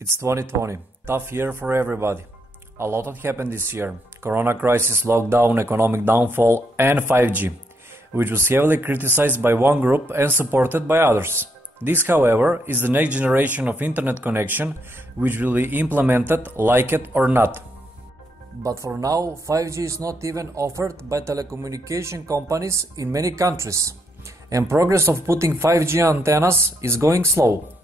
It's 2020, tough year for everybody. A lot had happened this year. Corona crisis, lockdown, economic downfall and 5G, which was heavily criticized by one group and supported by others. This, however, is the next generation of internet connection which will be implemented, like it or not. But for now, 5G is not even offered by telecommunication companies in many countries, and progress of putting 5G antennas is going slow.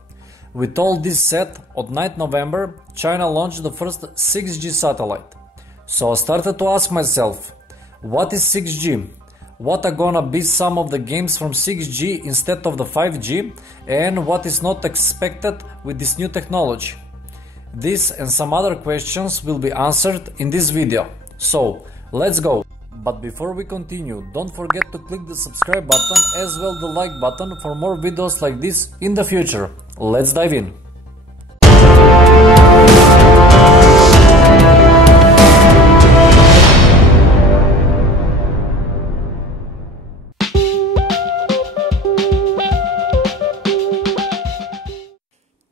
With all this said, on 9th November, China launched the first 6G satellite. So I started to ask myself, what is 6G? What are gonna be some of the games from 6G instead of the 5G? And what is not expected with this new technology? This and some other questions will be answered in this video. So, let's go! But before we continue, don't forget to click the subscribe button as well the like button for more videos like this in the future. Let's dive in!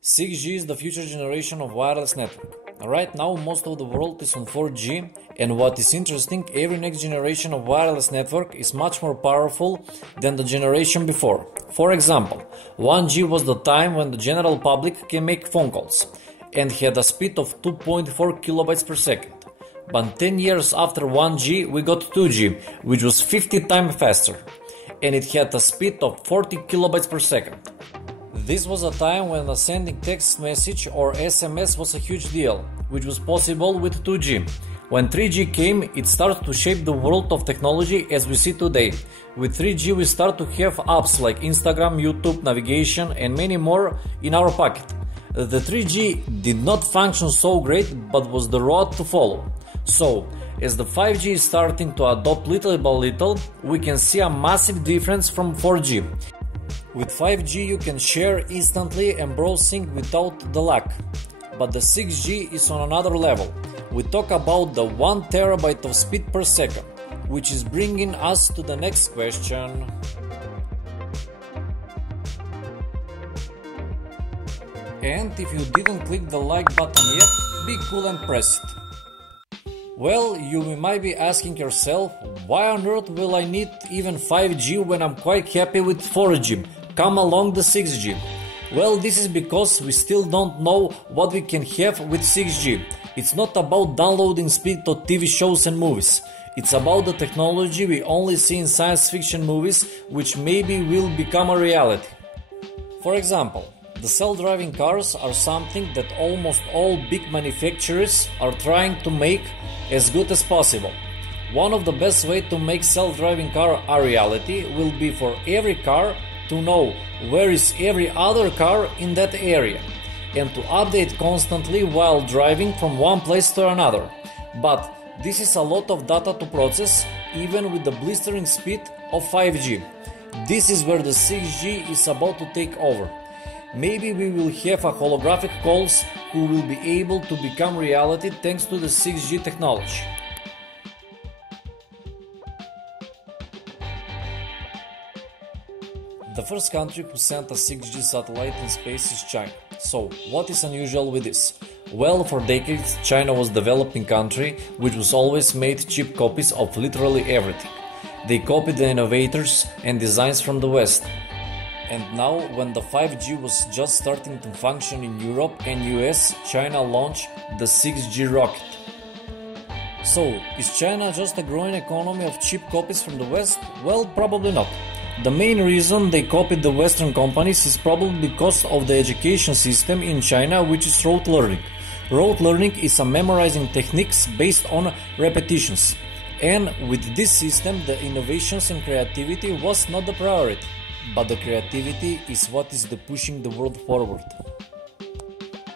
.6G is the future generation of wireless network. Right now most of the world is on 4G, and what is interesting, every next generation of wireless network is much more powerful than the generation before. For example, 1G was the time when the general public can make phone calls and had a speed of 2.4 kilobytes per second. But 10 years after 1G we got 2G, which was 50 times faster, and it had a speed of 40 kilobytes per second. This was a time when sending text message or SMS was a huge deal, which was possible with 2G. When 3G came, it started to shape the world of technology as we see today. With 3G we start to have apps like Instagram, YouTube, navigation and many more in our pocket. The 3G did not function so great, but was the road to follow. So, as the 5G is starting to adopt little by little, we can see a massive difference from 4G. With 5G you can share instantly and browsing without the lag. But the 6G is on another level. We talk about the 1 terabyte of speed per second, which is bringing us to the next question. And if you didn't click the like button yet, be cool and press it. Well, you might be asking yourself, why on earth will I need even 5G when I'm quite happy with 4G? Come along the 6G. Well, this is because we still don't know what we can have with 6G. It's not about downloading speed of TV shows and movies. It's about the technology we only see in science fiction movies, which maybe will become a reality. For example, the self-driving cars are something that almost all big manufacturers are trying to make as good as possible. One of the best ways to make self-driving car a reality will be for every car to know where is every other car in that area and to update constantly while driving from one place to another. But this is a lot of data to process, even with the blistering speed of 5G. This is where the 6G is about to take over. Maybe we will have a holographic calls who will be able to become reality thanks to the 6G technology. The first country who sent a 6G satellite in space is China. So, what is unusual with this? Well, for decades China was a developing country which was always made cheap copies of literally everything. They copied the innovators and designs from the West. And now, when the 5G was just starting to function in Europe and US, China launched the 6G rocket. So, is China just a growing economy of cheap copies from the West? Well, probably not. The main reason they copied the Western companies is probably because of the education system in China, which is rote learning. Rote learning is a memorizing techniques based on repetitions. And with this system, the innovations and creativity was not the priority. But the creativity is what is pushing the world forward.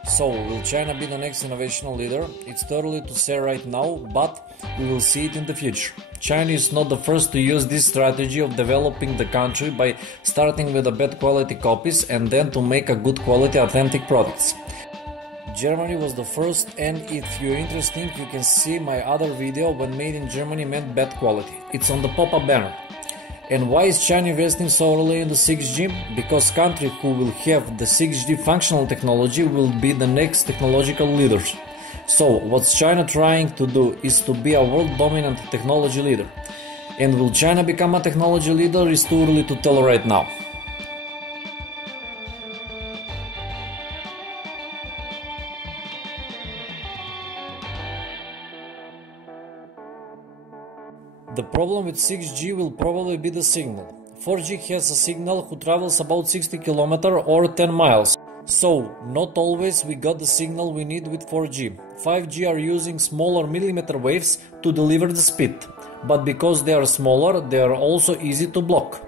So, will China be the next innovational leader? It's too early to say right now, but we will see it in the future. China is not the first to use this strategy of developing the country by starting with the bad quality copies and then to make a good quality authentic products. Germany was the first, and if you're interested you can see my other video when made in Germany meant bad quality. It's on the pop-up banner. And why is China investing so early in the 6G? Because countries who will have the 6G functional technology will be the next technological leaders. So what's China trying to do is to be a world dominant technology leader. And will China become a technology leader is too early to tell right now. The problem with 6G will probably be the signal. 4G has a signal who travels about 60 km or 10 miles. So, not always we got the signal we need with 4G. 5G are using smaller millimeter waves to deliver the speed. But because they are smaller, they are also easy to block.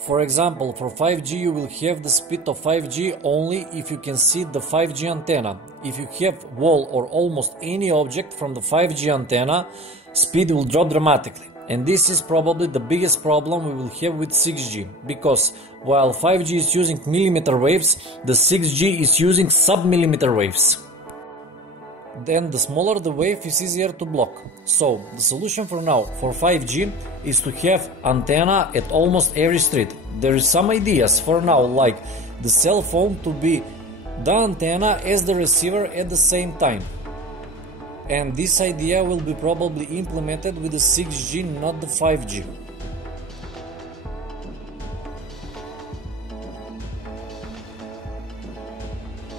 For example, for 5G you will have the speed of 5G only if you can see the 5G antenna. If you have wall or almost any object from the 5G antenna, speed will drop dramatically. And this is probably the biggest problem we will have with 6G, because while 5G is using millimeter waves, the 6G is using sub-millimeter waves. Then the smaller the wave is easier to block. So the solution for now for 5G is to have antenna at almost every street. There is some ideas for now, like the cell phone to be the antenna as the receiver at the same time. And this idea will be probably implemented with the 6G, not the 5G.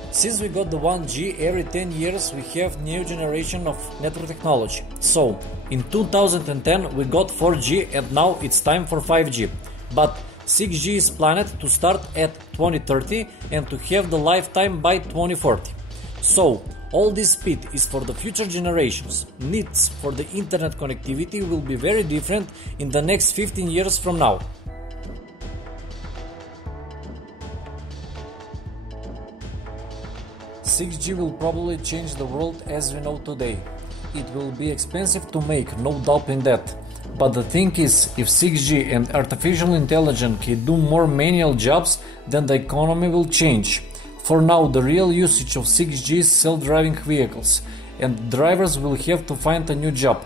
Since we got the 1G, every 10 years we have new generation of network technology. So, in 2010 we got 4G and now it's time for 5G. But 6G is planned to start at 2030 and to have the lifetime by 2040. So, all this speed is for the future generations. Needs for the internet connectivity will be very different in the next 15 years from now. "6G will probably change the world as we know today. It will be expensive to make, no doubt in that. But the thing is, if 6G and artificial intelligence can do more manual jobs, then the economy will change. For now, the real usage of 6G is self-driving vehicles, and drivers will have to find a new job.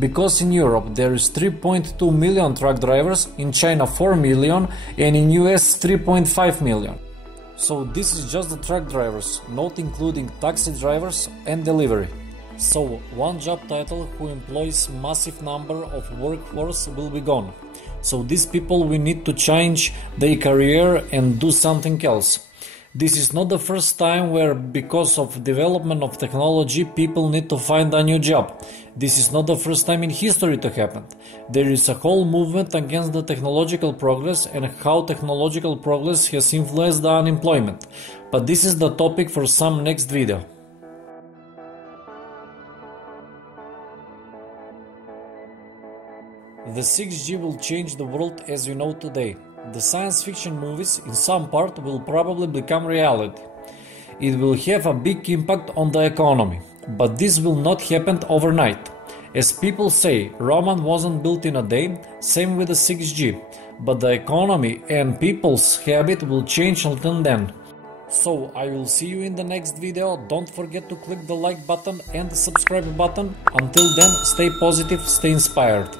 Because in Europe there is 3.2 million truck drivers, in China 4 million, and in US 3.5 million. So this is just the truck drivers, not including taxi drivers and delivery. So one job title who employs massive number of workforce will be gone. So these people will need to change their career and do something else. This is not the first time where, because of development of technology, people need to find a new job. This is not the first time in history to happen. There is a whole movement against the technological progress and how technological progress has influenced the unemployment. But this is the topic for some next video. The 6G will change the world as we know today. The science fiction movies in some part will probably become reality. It will have a big impact on the economy, but this will not happen overnight. As people say, Rome wasn't built in a day, same with the 6G, but the economy and people's habit will change until then. So I will see you in the next video. Don't forget to click the like button and the subscribe button. Until then, stay positive, stay inspired.